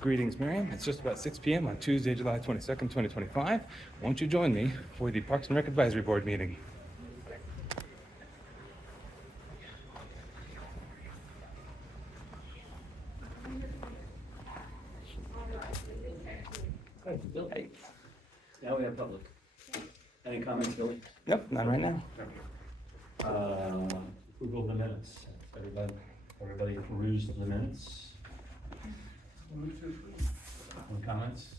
Greetings, Merriam. It's just about 6 p.m. on Tuesday, July 22nd, 2025. Won't you join me for the Parks and Rec Advisory Board meeting? Hey. Now we have public. Any comments, Billy? Nope, none right now. Approval of the minutes. Everybody perused the minutes? Any comments?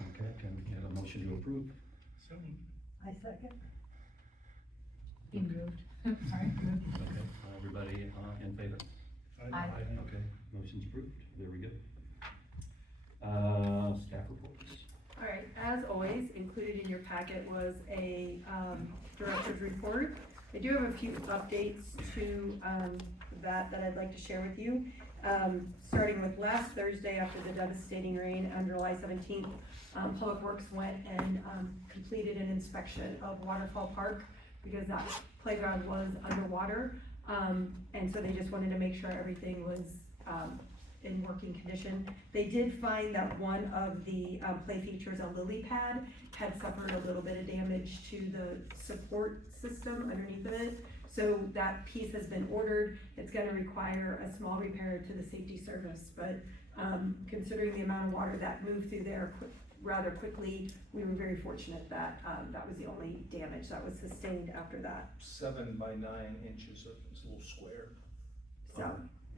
Okay, can we get a motion to approve? I second. You moved. Sorry. Okay, everybody in favor? Aye. Okay, motion's approved. There we go. Staff reports. All right, as always, included in your packet was a director's report. I do have a few updates to that I'd like to share with you. Starting with last Thursday after the devastating rain on July 17th, Public Works went and completed an inspection of Waterfall Park because that playground was underwater. And so they just wanted to make sure everything was in working condition. They did find that one of the play features, a lily pad, had suffered a little bit of damage to the support system underneath of it. So that piece has been ordered. It's gonna require a small repair to the safety service, but considering the amount of water that moved through there rather quickly, we were very fortunate that that was the only damage that was sustained after that. 7 by 9 inches of this little square. So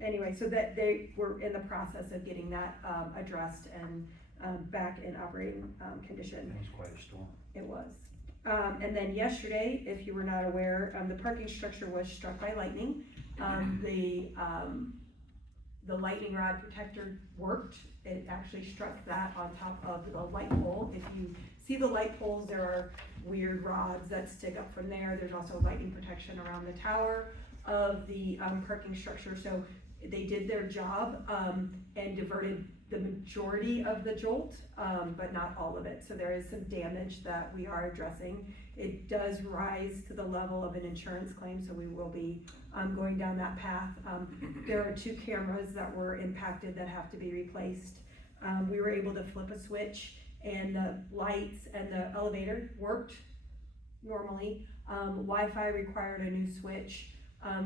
anyway, so that they were in the process of getting that addressed and back in operating condition. It was quite a storm. It was. And then yesterday, if you were not aware, the parking structure was struck by lightning. The lightning rod protector worked. It actually struck that on top of the light pole. If you see the light poles, there are weird rods that stick up from there. There's also lightning protection around the tower of the parking structure. So they did their job and diverted the majority of the jolt, but not all of it. So there is some damage that we are addressing. It does rise to the level of an insurance claim, so we will be going down that path. There are 2 cameras that were impacted that have to be replaced. We were able to flip a switch and the lights and the elevator worked normally. Wi-Fi required a new switch.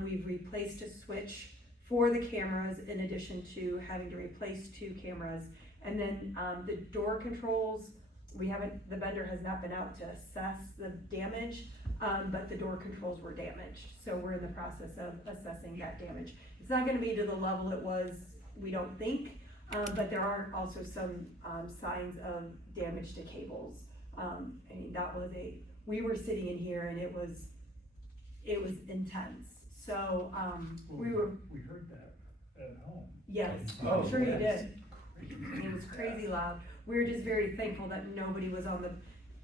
We've replaced a switch for the cameras in addition to having to replace 2 cameras. And then the door controls, the vendor has not been out to assess the damage, but the door controls were damaged. So we're in the process of assessing that damage. It's not gonna be to the level it was, we don't think, but there are also some signs of damage to cables. I mean, we were sitting in here and it was intense. So we heard that at home. yes, Oh, I'm sure you yes. did. It was crazy loud. We were just very thankful that nobody was on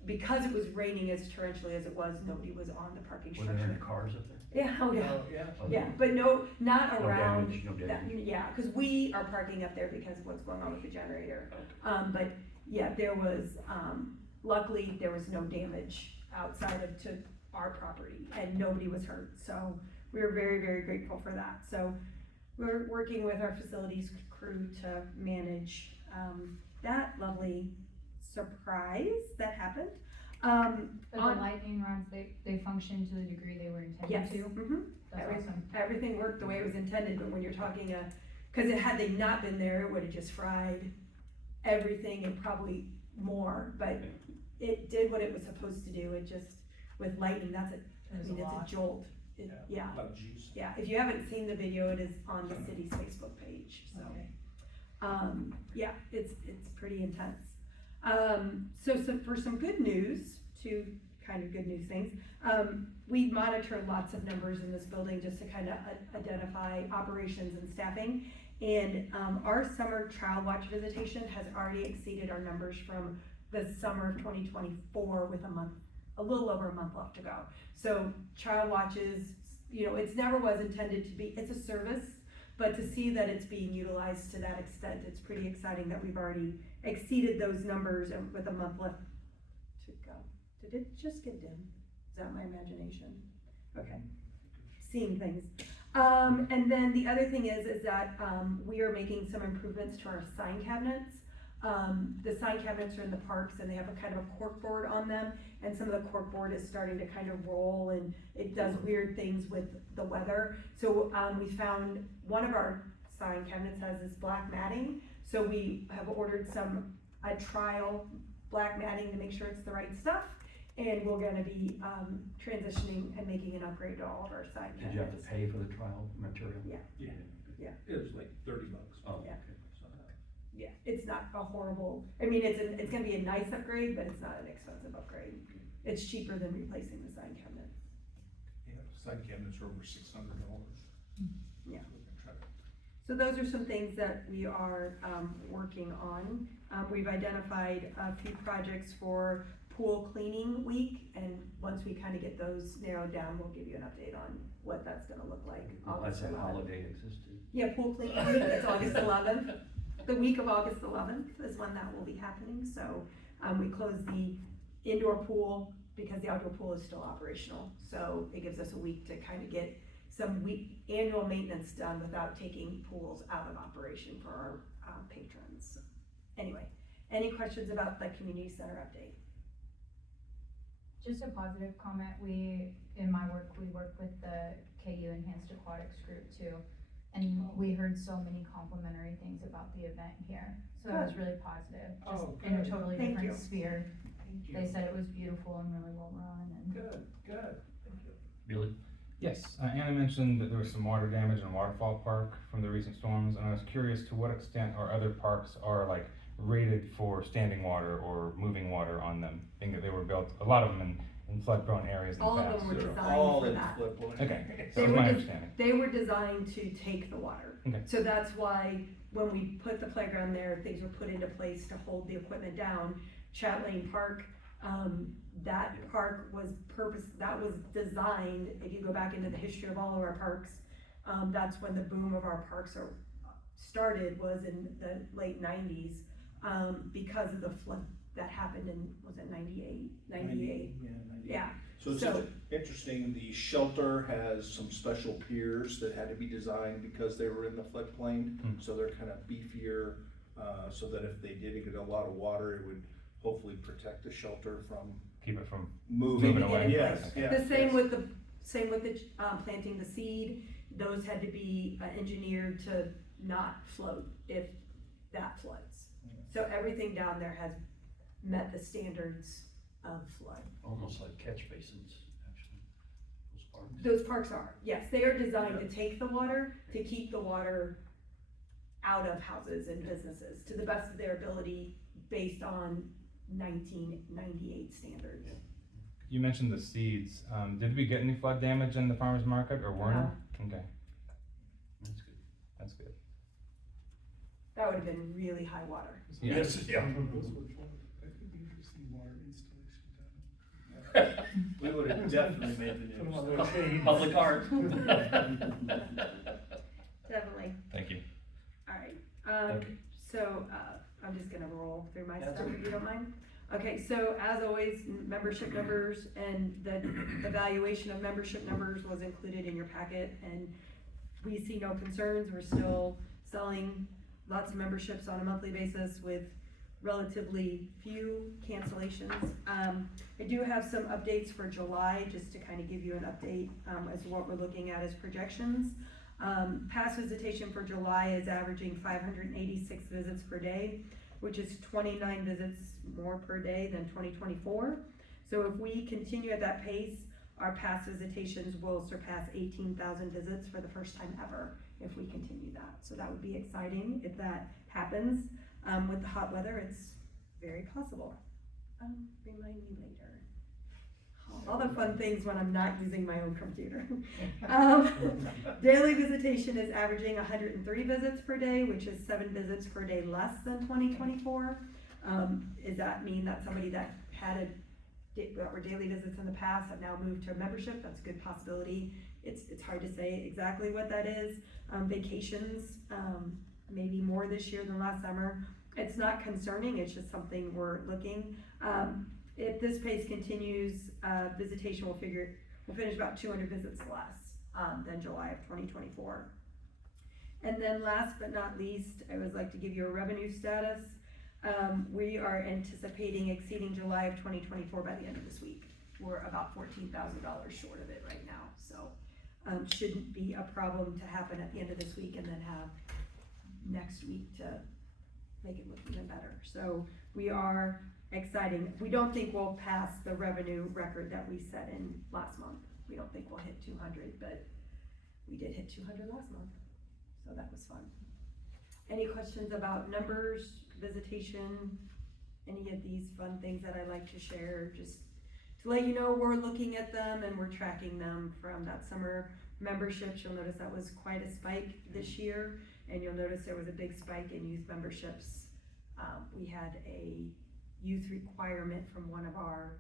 because it was raining as torrentially as it was, nobody was on the parking Were there any structure. cars up there? Yeah, oh yeah. Oh, yeah. Yeah, but not No around. damage, no that, damage. yeah, because we are parking up there because of what's going on with the generator. But yeah, there was, luckily there was no damage outside of to our property and nobody was hurt. So we were very, very grateful for that. So we're working with our facilities crew to manage that lovely surprise that happened. But the lightning rods, they function to the degree they were intended Yes. to? Mhm. That's awesome. Everything worked the way it was intended, but when you're talking because had they not been there, it would have just fried everything and probably more, but it did what it was supposed to do. It just, with lightning, it's a jolt. Yeah. Like juice. Yeah, if you haven't seen the video, it is on the city's Facebook page, so. Okay. Yeah, it's pretty intense. So for some good news, 2 kind of good news things, we monitor lots of numbers in this building just to kind of identify operations and staffing. And our summer child watch visitation has already exceeded our numbers from the summer of 2024 with a little over a month left to go. So child watches, it's never was intended to be, it's a service, but to see that it's being utilized to that extent, it's pretty exciting that we've already exceeded those numbers and with a month left to go. Did it just get dim? Is that my imagination? Okay, seeing things. And then the other thing is that, we are making some improvements to our sign cabinets. The sign cabinets are in the parks and they have a kind of a cork board on them, and some of the cork board is starting to kind of roll and it does weird things with the weather. So, we found one of our sign cabinets has this black matting, so we have ordered a trial black matting to make sure it's the right stuff. And we're gonna be, transitioning and making an upgrade to all of our sign cabinets. Did you have to pay for the trial material? Yeah. Yeah. Yeah. It was like $30. Oh, Yeah. okay. So, Yeah, it's not a horrible, I mean, it's gonna be a nice upgrade, but it's not an expensive upgrade. It's cheaper than replacing the sign cabinet. yeah, side cabinets are over $600. Yeah. So we can try to- So those are some things that we are, working on. We've identified a few projects for pool cleaning week, and once we kind of get those narrowed down, we'll give you an update on what that's gonna look like. Well, that's August a 11th. holiday existed. Yeah, pool cleaning week, it's August 11th. The week of August 11th is when that will be happening, so, we close the indoor pool because the outdoor pool is still operational. So it gives us a week to kind of get some annual maintenance done without taking pools out of operation for our patrons. Anyway, any questions about the community center update? Just a positive comment, in my work, we work with the KU Enhanced Aquatics group too. And we heard so many complimentary things about the event here, so it was really positive, just Oh, in a good. totally Thank different you. sphere. Thank you. They said it was beautiful and really well run and. Good, good. Thank you. Billy? Yes, Anna mentioned that there was some water damage in Waterfall Park from the recent storms, and I was curious to what extent our other parks are like rated for standing water or moving water on them, being that they were built, a lot of them in flood-prone areas in the All of past. them were They're designed all for in that. floodplain. Okay, They that was were my just- understanding. They were designed to take the water. Okay. So that's why when we put the playground there, things were put into place to hold the equipment down. Chat Lane Park, that park was that was designed, if you go back into the history of all of our parks, that's when the boom of our parks started, was in the late 90s, because of the flood that happened in, was it 98? 98, Yeah, 98. yeah. So it's So- interesting, the shelter has some special piers that had to be designed because they were in the floodplain. Hmm. So they're kind of beefier, so that if they did get a lot of water, it would hopefully protect the shelter from Keep it from moving. Moving away. Yes, yes. The same yes. with the planting the seed, those had to be engineered to not float if that floods. So everything down there has met the standards of flood. Almost like catch basins, actually, those parks. Those parks are, yes, they are designed to take the water, to keep the water out of houses and businesses to the best of their ability based on 1998 standards. You mentioned the seeds. Did we get any flood damage in the farmer's market or Werner? Okay, That's good. that's good. That would have been really high water. Yeah. Yes, yeah. That could be interesting water installation down. We would have definitely made the Put 'em on news. their chains. Public art. Definitely. Thank you. Alright, Okay. so, I'm just gonna roll through my That's stuff okay. if you don't mind. Okay, so as always, membership numbers and the evaluation of membership numbers was included in your packet, and we see no concerns, we're still selling lots of memberships on a monthly basis with relatively few cancellations. I do have some updates for July, just to kind of give you an update, as to what we're looking at as projections. Pass visitation for July is averaging 586 visits per day, which is 29 visits more per day than 2024. So if we continue at that pace, our pass visitations will surpass 18,000 visits for the first time ever if we continue that. So that would be exciting if that happens. With the hot weather, it's very possible. Remind me later. All the fun things when I'm not using my own computer. Daily visitation is averaging 103 visits per day, which is 7 visits per day less than 2024. Does that mean that somebody that were daily visits in the past have now moved to a membership? That's a good possibility. It's hard to say exactly what that is. Vacations, maybe more this year than last summer. It's not concerning, it's just something we're looking. If this pace continues, visitation will finish about 200 visits less than July of 2024. And then last but not least, I would like to give you a revenue status. We are anticipating exceeding July of 2024 by the end of this week. We're about $14,000 short of it right now, so shouldn't be a problem to happen at the end of this week and then have next week to make it look even better. So we are exciting. We don't think we'll pass the revenue record that we set in last month. We don't think we'll hit 200, but we did hit 200 last month, so that was fun. Any questions about numbers, visitation, any of these fun things that I like to share? Just to let you know, we're looking at them and we're tracking them from that summer memberships. You'll notice that was quite a spike this year, and you'll notice there was a big spike in youth memberships. We had a youth requirement from one of our,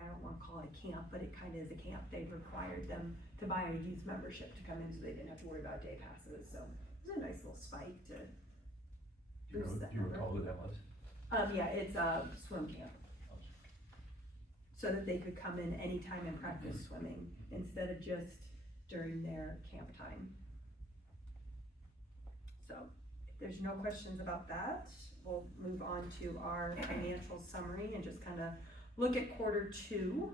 I don't want to call it a camp, but it kind of is a camp. They required them to buy a youth membership to come in, so they didn't have to worry about day passes. So it was a nice little spike to boost that Do you number. recall who that was? Yeah, it's a swim camp. So that they could come in anytime and practice swimming instead of just during their camp time. So if there's no questions about that, we'll move on to our financial summary and just kind of look at Q2.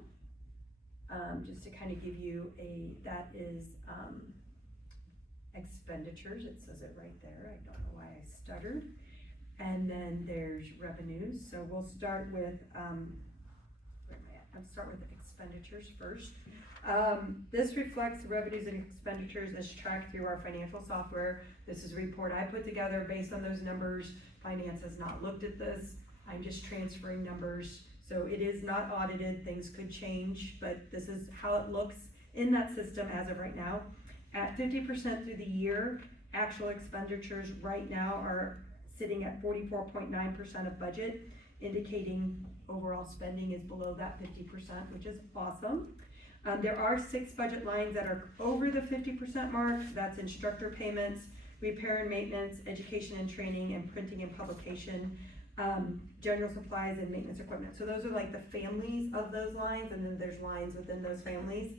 Just to kind of give you that is expenditures. It says it right there. I don't know why I stuttered. And then there's revenues. So we'll start with, Let's start with expenditures first. This reflects the revenues and expenditures as tracked through our financial software. This is a report I put together based on those numbers. Finance has not looked at this. I'm just transferring numbers. So it is not audited. Things could change, but this is how it looks in that system as of right now. At 50% through the year, actual expenditures right now are sitting at 44.9% of budget, indicating overall spending is below that 50%, which is awesome. There are 6 budget lines that are over the 50% mark. That's instructor payments, repair and maintenance, education and training, and printing and publication, general supplies and maintenance equipment. So those are like the families of those lines, and then there's lines within those families.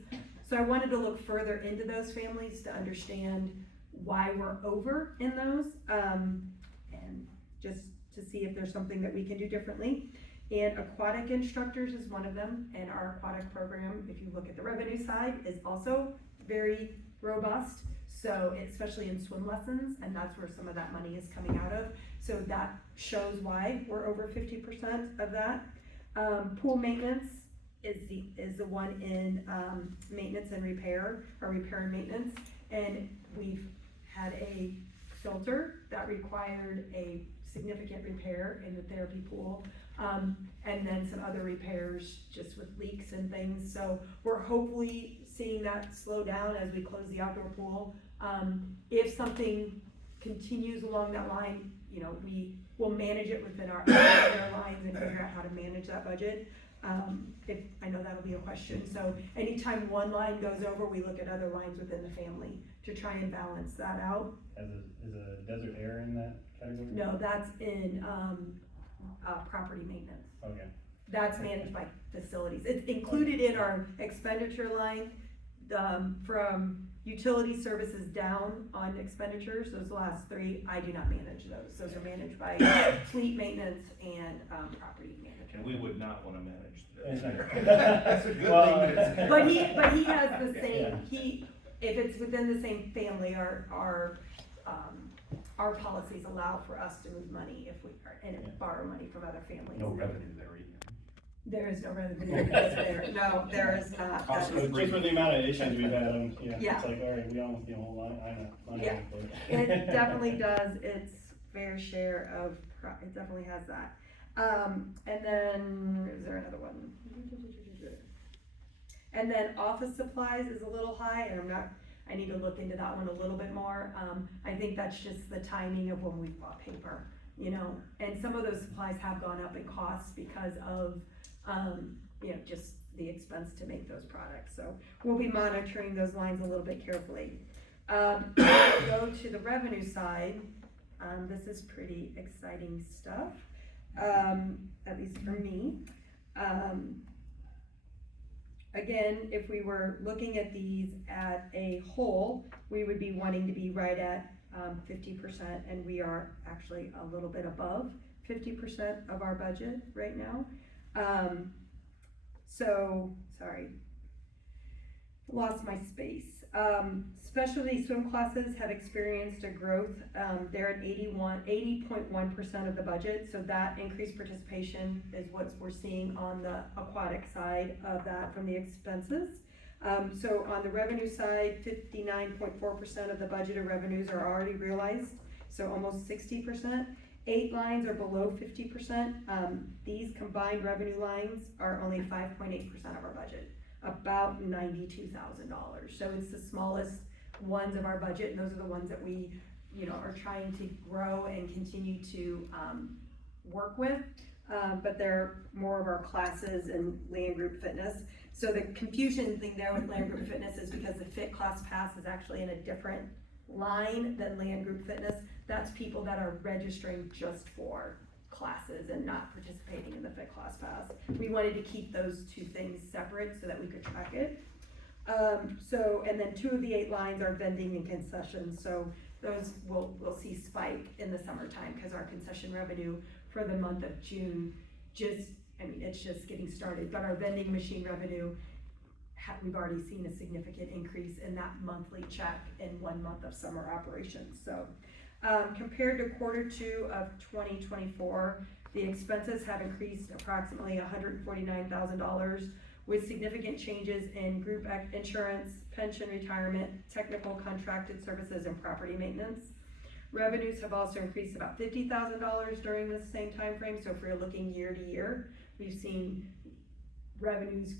So I wanted to look further into those families to understand why we're over in those, and just to see if there's something that we can do differently. And aquatic instructors is one of them, and our aquatic program, if you look at the revenue side, is also very robust. So especially in swim lessons, and that's where some of that money is coming out of. So that shows why we're over 50% of that. Pool maintenance is the one in maintenance and repair, or repair and maintenance. And we've had a filter that required a significant repair in the therapy pool. And then some other repairs just with leaks and things. So we're hopefully seeing that slow down as we close the outdoor pool. If something continues along that line, you know, we will manage it within our lines and figure out how to manage that budget. If I know that'll be a question. So anytime one line goes over, we look at other lines within the family to try and balance that out. Is a desert air in that category? No, that's in property maintenance. Okay. That's managed by facilities. It's included in our expenditure line, from utility services down on expenditures. Those last 3, I do not manage those. Those are managed by fleet maintenance and property management. And we would not wanna manage It's that. not- That's a good Well, thing that it's. But he has the same, Yeah. if it's within the same family, our policies allow for us to move money if we, and borrow money from other families. No revenue there either. There is no revenue there. No, there is not. Cost Just for the amount of issues we've had, Yeah. it's like, all right, we almost, whole lot, I know. Yeah. It definitely does its fair share of, it definitely has that. And then, is there another one? And then office supplies is a little high, and I need to look into that one a little bit more. I think that's just the timing of when we bought paper, you know, and some of those supplies have gone up in costs because of, you know, just the expense to make those products. So we'll be monitoring those lines a little bit carefully. Go to the revenue side. This is pretty exciting stuff, at least for me. Again, if we were looking at these at a whole, we would be wanting to be right at 50%, and we are actually a little bit above 50% of our budget right now. Sorry, lost my space. Specialty swim classes have experienced a growth. They're at 80.1% of the budget, so that increased participation is what we're seeing on the aquatic side of that from the expenses. So on the revenue side, 59.4% of the budgeted revenues are already realized, so almost 60%. 8 lines are below 50%. These combined revenue lines are only 5.8% of our budget, about $92,000. So it's the smallest ones of our budget, and those are the ones that we, are trying to grow and continue to work with. But they're more of our classes and land group fitness. So the confusion thing there with land group fitness is because the fit class pass is actually in a different line than land group fitness. That's people that are registering just for classes and not participating in the fit class pass. We wanted to keep those two things separate so that we could track it. And then 2 of the 8 lines are vending and concessions. So those we'll see spike in the summertime because our concession revenue for the month of June it's just getting started. But our vending machine revenue, we've already seen a significant increase in that monthly check in 1 month of summer operations. So compared to Q2 of 2024, the expenses have increased approximately $149,000 with significant changes in group insurance, pension, retirement, technical contracted services, and property maintenance. Revenues have also increased about $50,000 during the same time frame. So if we're looking year to year, we've seen revenues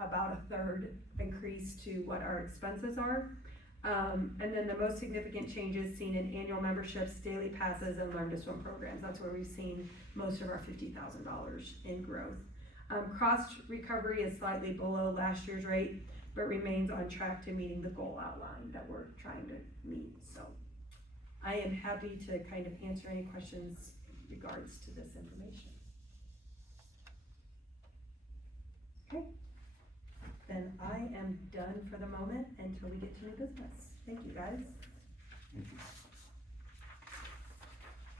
about 1/3 increase to what our expenses are. And then the most significant changes seen in annual memberships, daily passes, and learn to swim programs. That's where we've seen most of our $50,000 in growth. Cost recovery is slightly below last year's rate, but remains on track to meeting the goal outline that we're trying to meet. So I am happy to kind of answer any questions in regards to this information. Okay. Then I am done for the moment until we get to new business. Thank you, guys.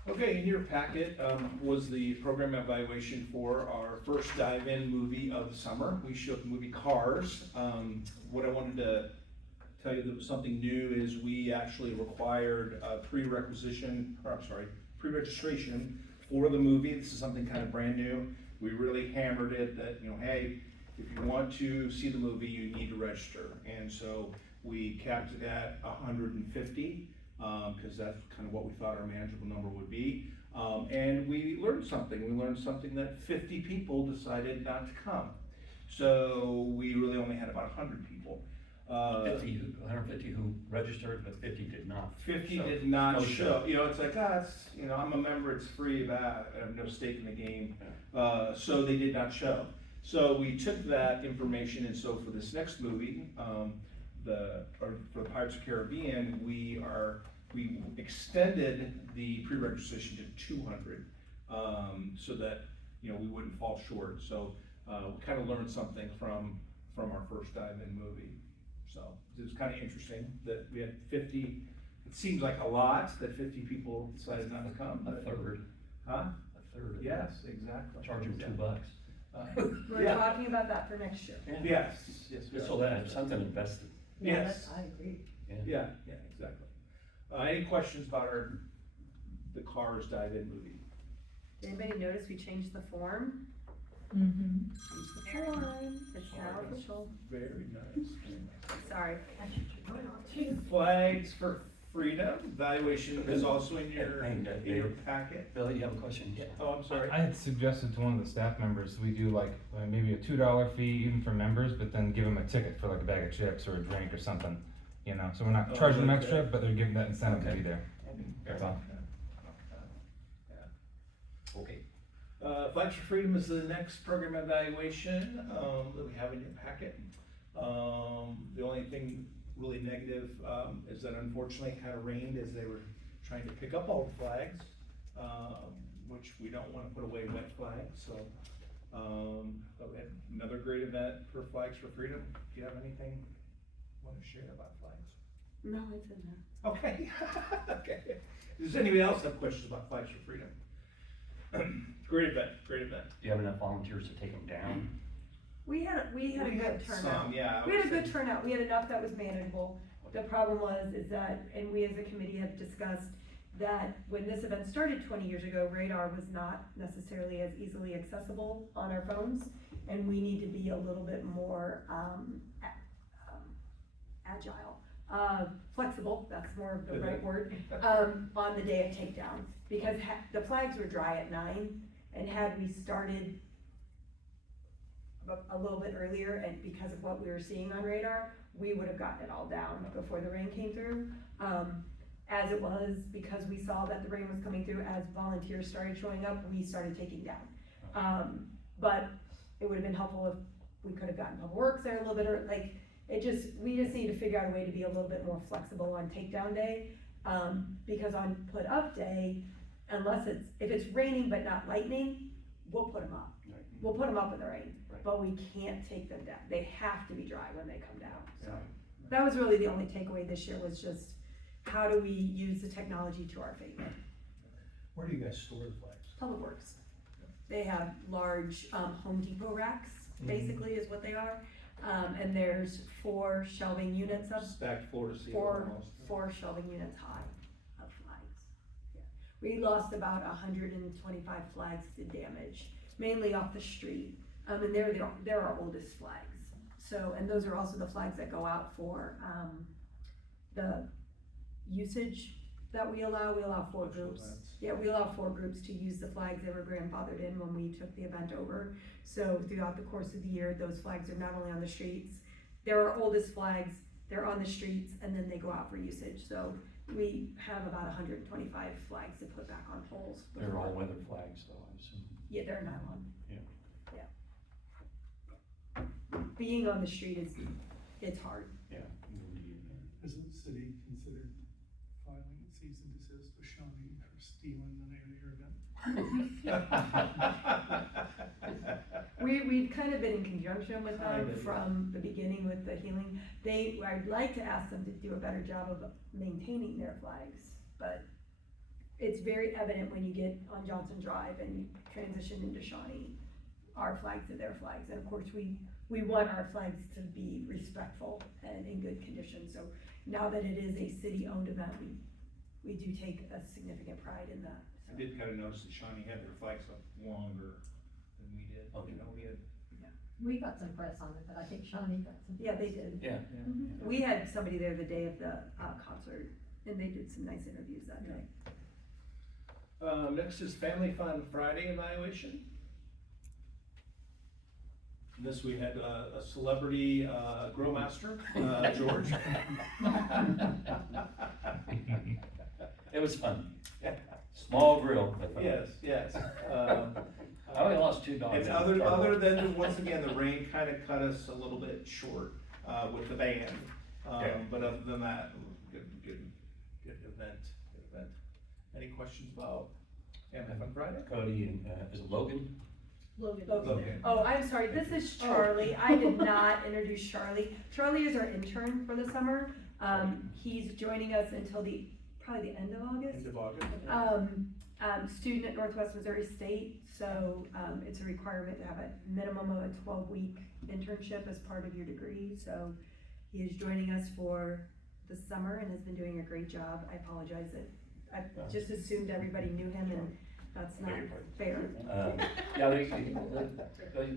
Okay, in your packet was the program evaluation for our first dive-in movie of the summer. We showed the movie Cars. What I wanted to tell you that was something new is we actually required a pre-registration for the movie. This is something kind of brand new. We really hammered it that, hey, if you want to see the movie, you need to register. And so we capped it at 150. Because that's kind of what we thought our manageable number would be. And we learned something. We learned something that 50 people decided not to come. So we really only had about 100 people. 150 who registered, but 50 did not. 50 did not show. It's like, I'm a member, it's free, but I have no stake in the game. So they did not show. So we took that information, and so for this next movie, for the Pirates of the Caribbean, we extended the pre-registration to 200, so that we wouldn't fall short. So we kind of learned something from our first dive-in movie. So it was kind of interesting that we had 50. It seems like a lot that 50 people decided not to come. A third. Huh? A third. Yes, exactly. Charge them $2. We're talking about that for next year. Yes. So that something invested. Yes. I agree. Yeah, exactly. Any questions about the Cars dive-in movie? Did anybody notice we changed the form? Mm-hmm. Changed the form. It's now official. Very nice. Sorry. Flags for Freedom. Evaluation is also in your packet. Bill, you have a question? Oh, I'm sorry. I had suggested to one of the staff members, we do like maybe a $2 fee even for members, but then give them a ticket for like a bag of chips or a drink or something, so we're not charging them extra, but they're giving that incentive to be there. That's all. Okay. Flags for Freedom is the next program evaluation that we have in your packet. The only thing really negative is that unfortunately it kind of rained as they were trying to pick up all the flags, which we don't want to put away wet flags. So But we had another great event for Flags for Freedom. Do you have anything you want to share about flags? No, it's in there. Okay, okay. Does anybody else have questions about Flags for Freedom? Great event, great event. Do you have enough volunteers to take them down? We had a good turnout. Some, yeah. I We had a would good say. turnout, we had enough that was manageable. The problem is that, and we as a committee have discussed, that when this event started 20 years ago, radar was not necessarily as easily accessible on our phones, and we need to be a little bit more, agile, flexible, that's more of the right word, on the day of takedown. Because the flags were dry at 9, and had we started a little bit earlier, and because of what we were seeing on radar, we would have gotten it all down before the rain came through. As it was, because we saw that the rain was coming through, as volunteers started showing up, we started taking down. But it would have been helpful if we could have gotten Public Works there a little bit, or like, we just need to figure out a way to be a little bit more flexible on takedown day. Because on put up day, if it's raining but not lightning, we'll put them up. Right. We'll put them up in the rain, Right. but we can't take them down. They have to be dry when they come down, so. Yeah. That was really the only takeaway this year, was just, how do we use the technology to our favor? Where do you guys store the flags? Public Works. They have large, Home Depot racks, basically is what they are. And there's 4 shelving units up, Stacked floor to ceiling four almost. shelving units high of flags. Yeah. We lost about 125 flags to damage, mainly off the street. And they're our oldest flags. So, and those are also the flags that go out for, the usage that we allow. We allow 4 Special groups. events. Yeah, we allow 4 groups to use the flags that were grandfathered in when we took the event over. So throughout the course of the year, those flags are not only on the streets, they're our oldest flags, they're on the streets, and then they go out for usage. So we have about 125 flags to put back on poles. They're before- all weather flags though, I assume. Yeah, they're nylon. Yeah. Yeah. Being on the street it's hard. Yeah. Has the city considered filing a cease and desist with Shawnee for stealing the name of your event? We've kind of been in conjunction with them Kind of, yeah. from the beginning with the healing. I'd like to ask them to do a better job of maintaining their flags, but it's very evident when you get on Johnson Drive and you transition into Shawnee, our flags are their flags, and of course, we want our flags to be respectful and in good condition, so now that it is a city-owned event, we do take a significant pride in that. I did kind of notice that Shawnee had their flags up longer than we did. Okay. You know, we had. We got some press on it, but I think Shawnee got some. Yeah, they press. did. Yeah. Mhm. We had somebody there the day of the concert, and they did some nice interviews that day. Next is Family Fun Friday evaluation. This, we had a celebrity grill master, George. It was fun. Small grill, but fun. Yes, yes. I only lost 2 dogs. And other than, once again, the rain kind of cut us a little bit short with the band. Okay. But other than that, good event, Any questions about Family Fun Friday? Cody and, is it Logan? Logan. Logan. Oh, I'm sorry, this is Charlie. I did not introduce Charlie. Charlie is our intern for the summer. He's joining us until probably the end of August. End of August. Student at Northwest Missouri State, so, it's a requirement to have a minimum of a 12-week internship as part of your degree, so he is joining us for the summer and has been doing a great job. I apologize that, I just assumed everybody knew him, and that's not fair. Yeah,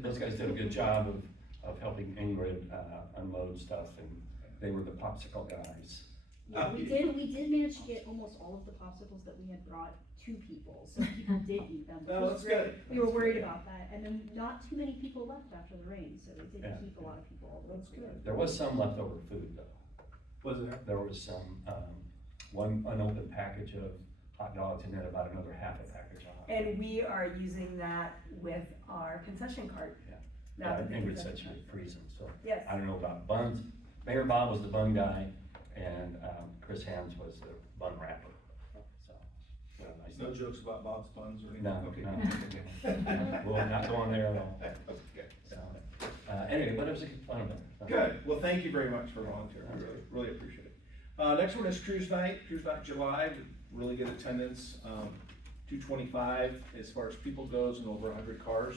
those guys did a good job of helping Ingrid unload stuff, and they were the popsicle guys. Yeah, we did manage to get almost all of the popsicles that we had brought to people, so people did eat them. which Oh, was that's great. good. We were worried about that, and then not too many people left after the rain, so we did Yeah. keep a lot of people all the way. That's good. There was some leftover food though. Was there? There was some, one unopened package of hot dogs and then about another half a package of hot dogs. And we are using that with our concession cart. Yeah. Now that the Ingrid said concession she would freeze them, so. Yes. I don't know about buns. Mayor Bob was the bun guy, and Chris Hams was the bun wrapper. So, nice No jokes about Bob's Buns or anything? No, Okay. no. We'll not go on there at all. Okay. So, anyway, but it was a good fun event. So. Good, well, thank you very much for volunteering, I really appreciate it. Next one is Cruise Night July, really good attendance, 225 as far as people goes and over 100 cars.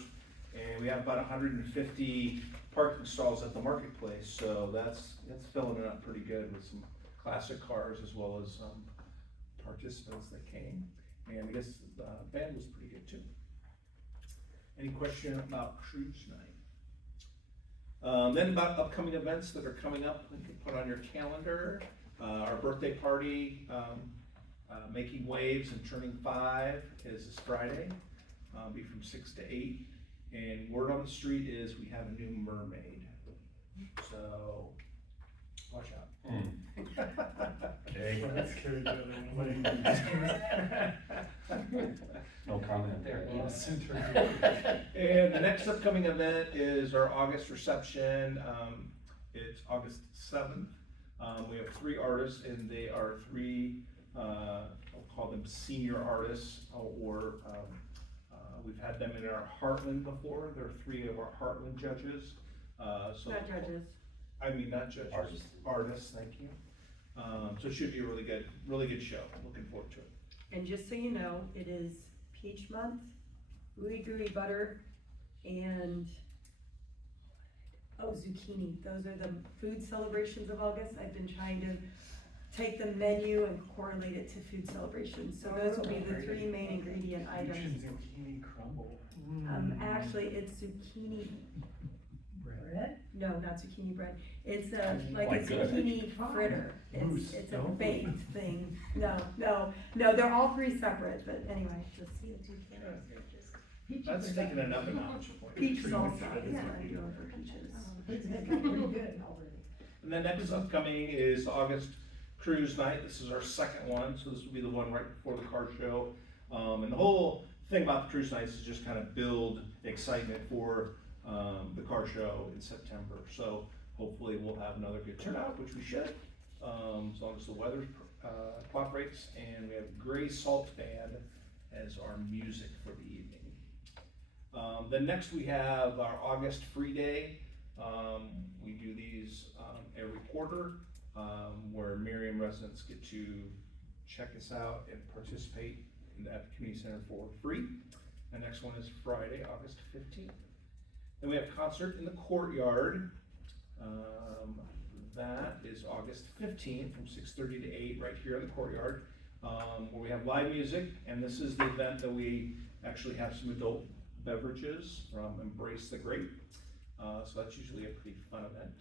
And we have about 150 parking stalls at the marketplace, so that's filling it up pretty good with some classic cars as well as participants that came. And I guess the band was pretty good too. Any question about Cruise Night? Then about upcoming events that are coming up, you can put on your calendar. Our birthday party, Making Waves and Turning 5 is this Friday, be from 6 to 8. And word on the street is we have a new mermaid, so watch out. Okay. Well, that's carried the other one. No comment there. Yes. And the next upcoming event is our August reception. It's August 7th. We have 3 artists, and they are 3, I'll call them senior artists, or we've had them in our Heartland before. They're 3 of our Heartland judges. So Not judges. I mean, not judges, artists, thank you. So it should be a really good show. I'm looking forward to it. And just so you know, it is peach month, ooey gooey butter, and zucchini. Those are the food celebrations of August. I've been trying to take the menu and correlate it to food celebrations. So those will be the 3 main ingredient items. Zucchini crumble. Actually, it's zucchini, Bread? no, not zucchini bread. It's a, like a Quite good. zucchini fritter. Mousse, It's a no? baked thing. No, they're all 3 separate, but anyway, just That's taking another notch. peach salsa is what I'm doing for peaches. And then next upcoming is August Cruise Night. This is our second one, so this will be the one right before the car show. And the whole thing about the Cruise Nights is just kind of build excitement for the car show in September. So hopefully we'll have another good turnout, which we should, as long as the weather cooperates. And we have Gray Salt Band as our music for the evening. Then next we have our August Free Day. We do these every quarter, where Merriam residents get to check us out and participate in that community center for free. The next one is Friday, August 15th. Then we have concert in the courtyard. That is August 15th from 6:30 to 8 right here in the courtyard, where we have live music. And this is the event that we actually have some adult beverages from Embrace the Grape. So that's usually a pretty fun event.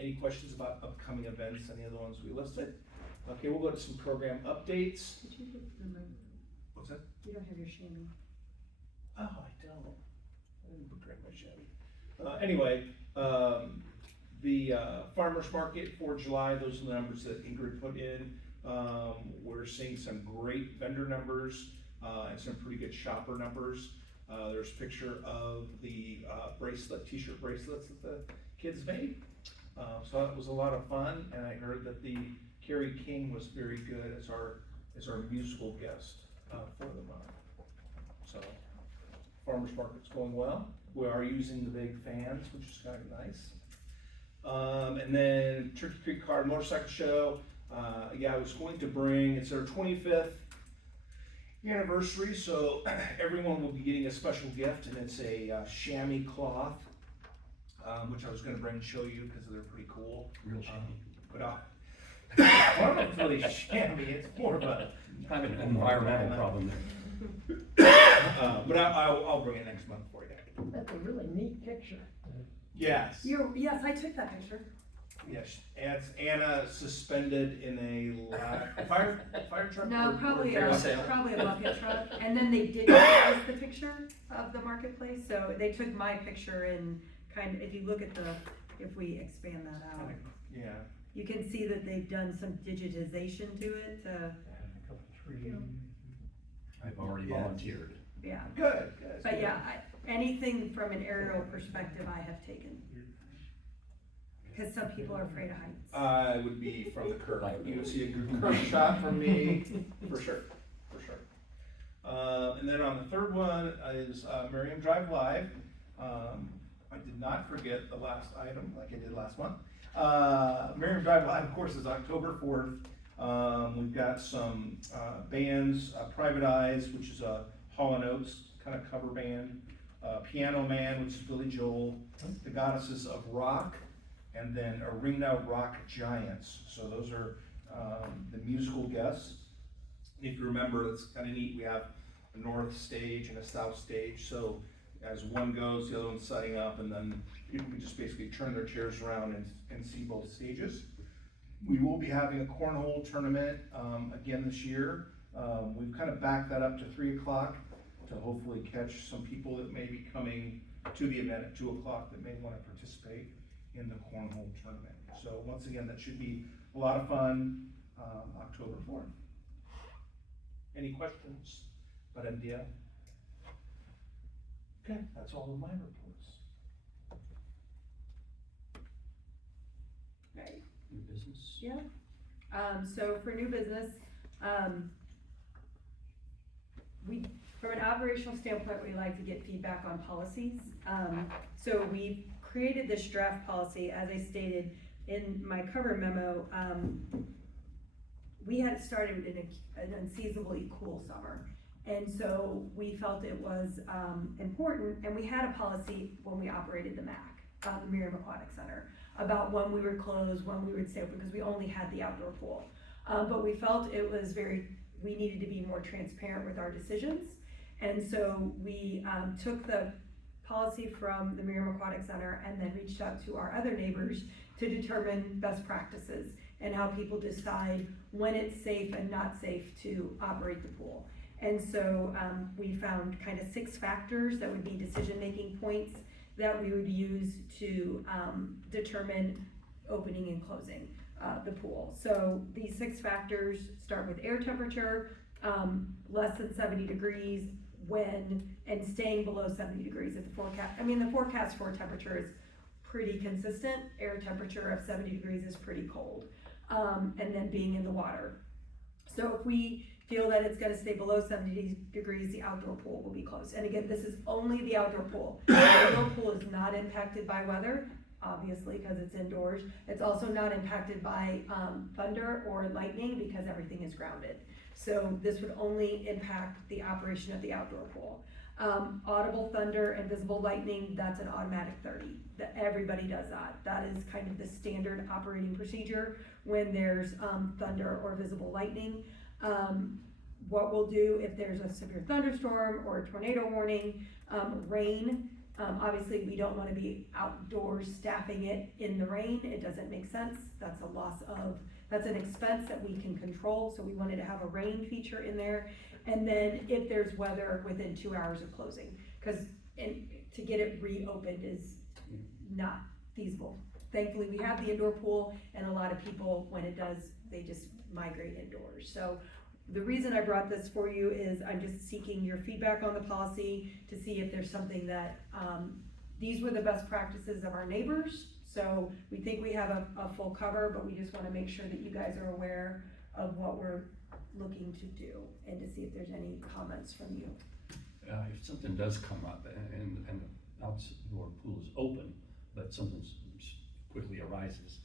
Any questions about upcoming events, any of the ones we listed? Okay, we'll go to some program updates. Did you remember? What's that? You don't have your shaming. Oh, I don't. I didn't bring my Chevy. Anyway, the farmer's market for July, those are the numbers that Ingrid put in. We're seeing some great vendor numbers and some pretty good shopper numbers. There's a picture of the t-shirt bracelets that the kids made. So that was a lot of fun, and I heard that the Carrie King was very good as our musical guest for the month. So farmers market's going well. We are using the big fans, which is kind of nice. And then Turkey Creek Car Motorcycle Show. I was going to bring, it's their 25th anniversary, so everyone will be getting a special gift, and it's a chamois cloth, which I was going to bring and show you because they're pretty cool. Real shame. But I don't know if it's really chamois, it's more of a Kind of an environmental problem there. but I'll bring it next month for you. That's a really neat picture. Yes. Yes, I took that picture. Yes, it's Anna suspended in a fire truck. No, or probably carousel. a bucket truck. And then they did post the picture of the marketplace, so they took my picture and kind of, if you look at if we expand that out, Yeah. you can see that they've done some digitization to it, I've already Yeah. volunteered. yeah. Good. But yeah, anything from an aerial perspective I have taken. Cause some people are afraid of heights. I would be from the curb. You would see a good curb shot from me, for sure. And then on the third one is Merriam Drive Live. I did not forget the last item like I did last month. Merriam Drive Live, of course, is October 4th. We've got some bands, Private Eyes, which is a Hall & Oates kind of cover band, Piano Man, which is Billy Joel, the Goddesses of Rock, and then Arena Rock Giants. So those are the musical guests. If you remember, it's kind of neat. We have a north stage and a south stage. So as one goes, the other one's setting up, and then people can just basically turn their chairs around and see both stages. We will be having a cornhole tournament again this year. We've kind of backed that up to 3 o'clock to hopefully catch some people that may be coming to the event at 2 o'clock that may want to participate in the cornhole tournament. So once again, that should be a lot of fun, October 4th. Any questions about MDL? Okay, that's all of my reports. Right. New business? Yeah. So for new business, from an operational standpoint, we like to get feedback on policies. So we created this draft policy, as I stated in my cover memo. We had started in an unseasonably cool summer. And so we felt it was important, and we had a policy when we operated the MAC, the Merriam Aquatic Center, about when we would close, when we would stay open, because we only had the outdoor pool. But we felt it was we needed to be more transparent with our decisions. And so we took the policy from the Merriam Aquatic Center and then reached out to our other neighbors to determine best practices and how people decide when it's safe and not safe to operate the pool. And so we found kind of 6 factors that would be decision-making points that we would use to determine opening and closing the pool. So these 6 factors start with air temperature, less than 70 degrees, and staying below 70 degrees at the forecast. I mean, the forecast for temperature is pretty consistent. Air temperature of 70 degrees is pretty cold. And then being in the water. So if we feel that it's gonna stay below 70 degrees, the outdoor pool will be closed. And again, this is only the outdoor pool. The outdoor pool is not impacted by weather, obviously, because it's indoors. It's also not impacted by thunder or lightning because everything is grounded. So this would only impact the operation of the outdoor pool. Audible thunder and visible lightning, that's an automatic 30. Everybody does that. That is kind of the standard operating procedure when there's thunder or visible lightning. What we'll do if there's a severe thunderstorm or a tornado warning, rain, obviously we don't want to be outdoors staffing it in the rain. It doesn't make sense. That's an expense that we can control, so we wanted to have a rain feature in there. And then if there's weather within 2 hours of closing, because to get it reopened is not feasible. Thankfully, we have the indoor pool, and a lot of people, when it does, they just migrate indoors. So the reason I brought this for you is I'm just seeking your feedback on the policy to see if there's something that, these were the best practices of our neighbors. So we think we have a full cover, but we just want to make sure that you guys are aware of what we're looking to do and to see if there's any comments from you. If something does come up and the outdoor pool is open, but something quickly arises,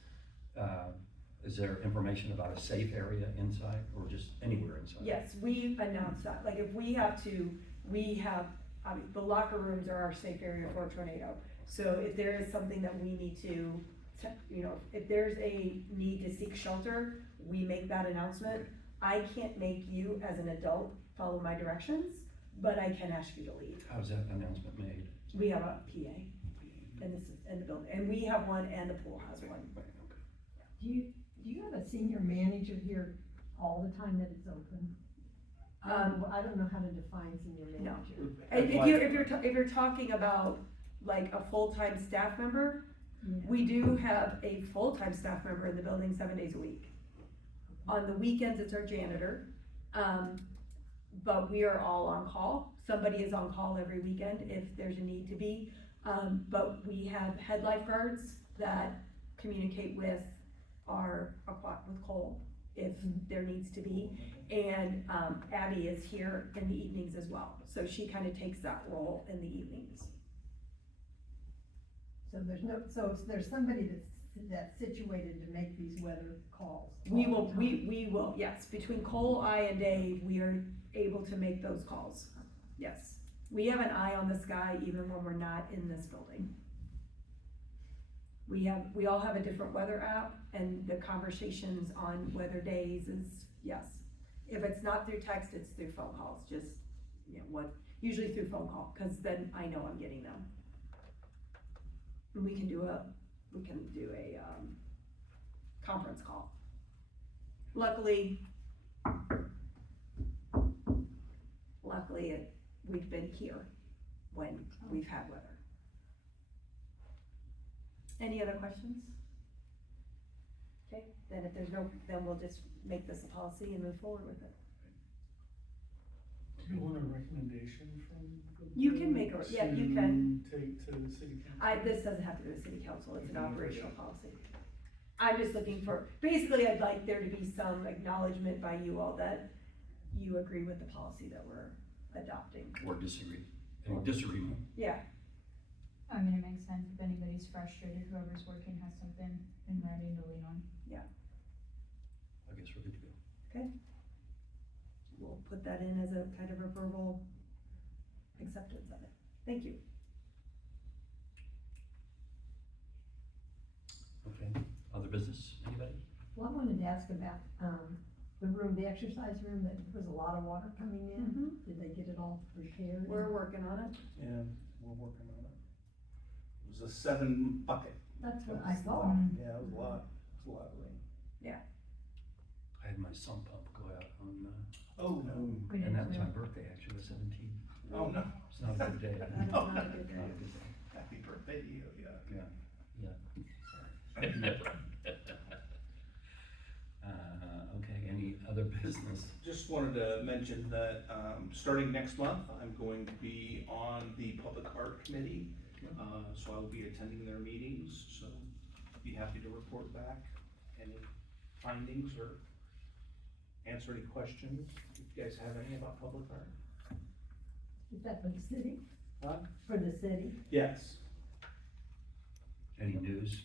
is there information about a safe area inside or just anywhere inside? Yes, we announce that. Like if we have to, the locker rooms are our safe area for a tornado. So if there is something that we need to, if there's a need to seek shelter, we make that announcement. Okay. I can't make you as an adult follow my directions, but I can ask you to leave. How's that announcement made? We have a PA in the building, and we have one and the pool has one. Okay. Do you have a senior manager here all the time that it's open? I don't know how to define senior No. manager. If you're talking about like a full-time staff member, Yeah. we do have a full-time staff member in the building 7 days a week. On the weekends, it's our janitor, but we are all on call. Somebody is on call every weekend if there's a need to be. But we have head lifeguards that communicate with with Cole, if there needs to be. And, Abby is here in the evenings as well, so she kind of takes that role in the evenings. So there's somebody that's situated to make these weather calls. We all will, the time. we will, yes, between Cole, I, and Dave, we are able to make those calls, yes. We have an eye on the sky even when we're not in this building. We all have a different weather app, and the conversations on weather days is, yes. If it's not through text, it's through phone calls, just, usually through phone call, cause then I know I'm getting them. And we can do a conference call. Luckily, we've been here when we've had weather. Any other questions? Okay, then if there's then we'll just make this a policy and move forward with it. Do you want a recommendation from the You can board make you can. to take to the city council? This doesn't have to go to city council, it's an operational policy. I'm just looking for, basically, I'd like there to be some acknowledgement by you all that you agree with the policy that we're adopting. Or disagree, any disagreement. Yeah, I mean, it makes sense if anybody's frustrated, whoever's working has something in writing to lean on. I guess we're good to go. we'll put that in as a kind of a verbal acceptance of it. Thank you. Okay, other business, anybody? Well, I wanted to ask about, the room, the exercise room, that there was a lot of water coming in. Did they get it all repaired? We're working on it. Yeah, we're working on it. It was a 7 bucket. That's what I thought. Yeah, it was a lot, it was a lot of rain. I had my sump pump go out on, Oh, no. We and did that was too. my birthday, actually, the 17th. Oh, no. It's not a good day. That is not a good day. Not a good day. Happy birthday to you, yeah. Okay, any other business? Just wanted to mention that, starting next month, I'm going to be on the Public Art Committee. So I will be attending their meetings, so be happy to report back any findings or answer any questions, if you guys have any about public art. Is that for the city? Huh? For the city? Yes. Any news?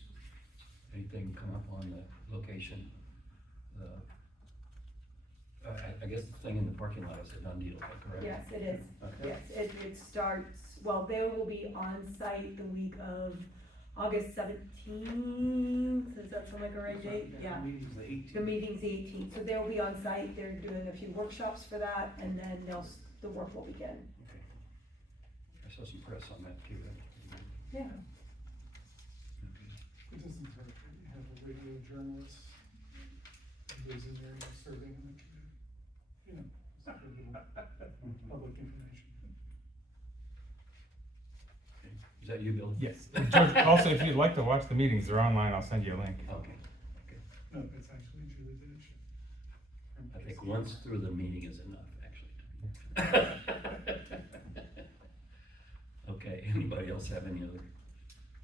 Anything come up on the location? I guess the thing in the parking lot is a done deal, is that correct? Yes, it is. Okay. Yes, it starts, well, they will be on site the week of August 17th, does that sound like a right date? Yeah. The meeting's the 18th. The meeting's the 18th, so they'll be on site, they're doing a few workshops for that, and then the work will begin. Okay. I saw some press on that too. Yeah. Okay. It doesn't hurt that you have a radio journalist who's in there serving in the community. It's a good little public information. Okay. Is that you, Bill? Yes. George, also, if you'd like to watch the meetings, they're online, I'll send you a link. Okay. No, it's actually Julie Dish. I think once through the meeting is enough, actually. Okay, anybody else have any other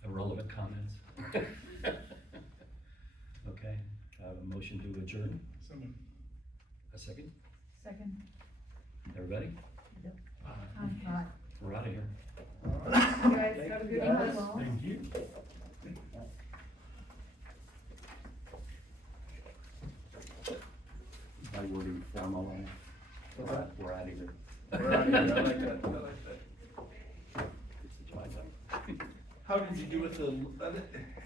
irrelevant comments? Okay, a motion to adjourn, Someone. a second, Second. everybody? Aye. We're out of here. You guys have a good Yes. evening. Thank you. By wording formal, we're out of here. We're out of here. I like that, I like that. It's the July time. How did you do with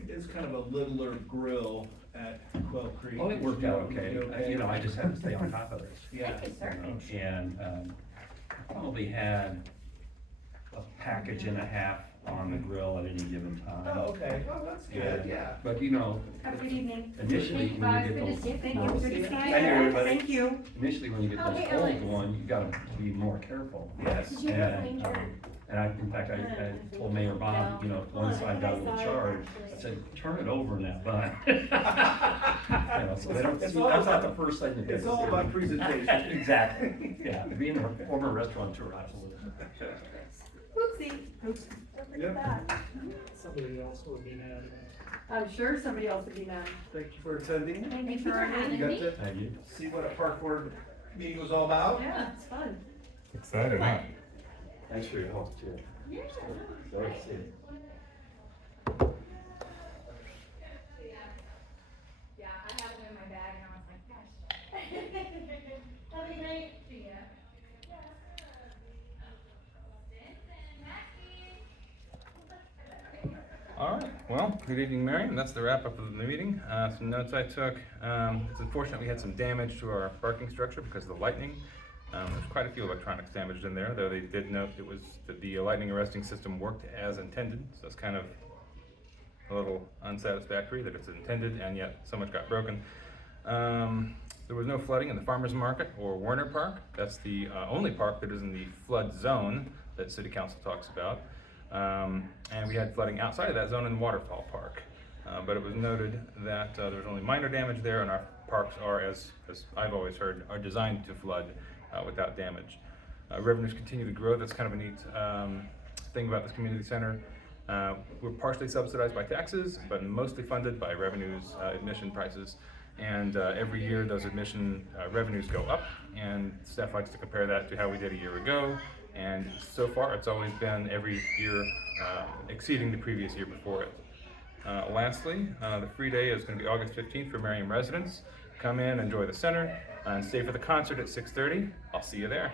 it's kind of a littler grill at Quail Creek? Oh, it worked out okay. You You know, I just had to stay on top of this. Yeah. And, probably had a package and a half on the grill at any given time. Oh, okay, well, that's good, yeah. But you know, Have a good evening. initially, when you get those. Thank you, good to see you. Thank you, everybody. Thank you. Initially, when you get those Okay, cold Alex. going, you gotta be more careful. Yes. Did you ever find And, your? and you told Mayor Bob, you know, if one side got a little charged, I said, turn it over in that bun. You know, so they don't, It's see, all that's not about- the first thing that gets. It's all about presentation. Exactly, yeah, being a former restaurateur, absolutely. Oopsie. Look Yep. at that. Somebody else will be mad I'm sure somebody else would be mad. Thank you for attending. Thank you for having You got me. to Thank you. see what a park board meeting was all about. Yeah, it's fun. Exciting, huh? Thanks for your help, too. Yeah. Very exciting. Yeah, I have them in my bag and I was like, gosh. Have a good night. See ya. All right, well, good evening, Merriam. That's the wrap up of the meeting. Some notes I took. It's unfortunate we had some damage to our parking structure because of the lightning. There's quite a few electronics damaged in there, though they did note it was that the lightning arresting system worked as intended. So it's kind of a little unsatisfactory that it's intended and yet so much got broken. There was no flooding in the Farmers Market or Warner Park. That's the only park that is in the flood zone that City Council talks about. And we had flooding outside of that zone in Waterfall Park. But it was noted that there was only minor damage there, and our parks are, as I've always heard, are designed to flood without damage. Revenues continue to grow. That's kind of a neat thing about this community center. We're partially subsidized by taxes, but mostly funded by revenues, admission prices. And every year those admission revenues go up, and staff likes to compare that to how we did a year ago. And so far, it's always been every year exceeding the previous year before it. Lastly, the free day is going to be August 15th for Merriam residents. Come in, enjoy the center, and stay for the concert at 6:30. I'll see you there.